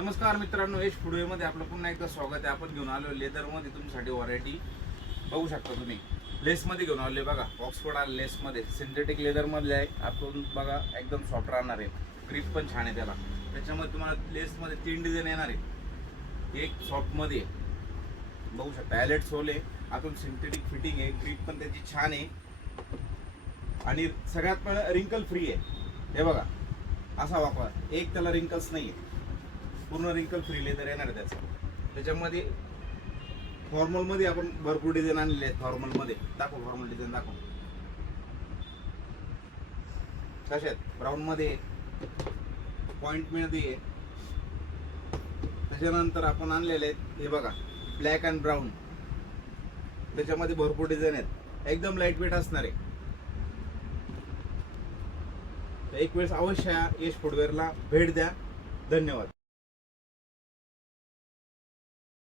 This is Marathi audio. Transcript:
नमस्कार मित्रांनो, यश फुडवेमध्ये आपलं पुन्हा एकदा स्वागत आहे. आपण घेऊन आलो लेदरमध्ये तुमच्यासाठी व्हरायटी बघू शकता तुम्ही. लेसमध्ये घेऊन आले बघा, ऑक्सफोर्ड आले लेसमध्ये, सिंथेटिक लेदरमधले आहे. आपण बघा एकदम सॉफ्ट राहणार आहे, ग्रिप पण छान आहे त्याला. त्याच्यामध्ये तुम्हाला लेसमध्ये 3 डिझाईन येणार आहे. एक सॉफ्टमध्ये बघू शकता, ॲलेट सोल आहे, आतून सिंथेटिक फिटिंग आहे, ग्रिप पण त्याची छान आहे आणि सगळ्यात पहिलं रिंकल फ्री आहे. हे बघा असा वापरा, एक त्याला रिंकल्स नाही आहे, पूर्ण रिंकल फ्री लेदर येणार आहे त्याचं. त्याच्यामध्ये फॉर्मलमध्ये आपण भरपूर डिझाईन आणलेले आहेत. फॉर्मलमध्ये दाखव, फॉर्मल डिझाईन दाखव. कशात ब्राऊनमध्ये पॉइंटमध्ये आहे. त्याच्यानंतर आपण आणलेले आहेत हे बघा, ब्लॅक अँड ब्राऊन. त्याच्यामध्ये भरपूर डिझाईन आहेत, एकदम लाईट वेट असणार आहे. एक वेळेस अवश्य यश फुटवेअरला भेट द्या. धन्यवाद.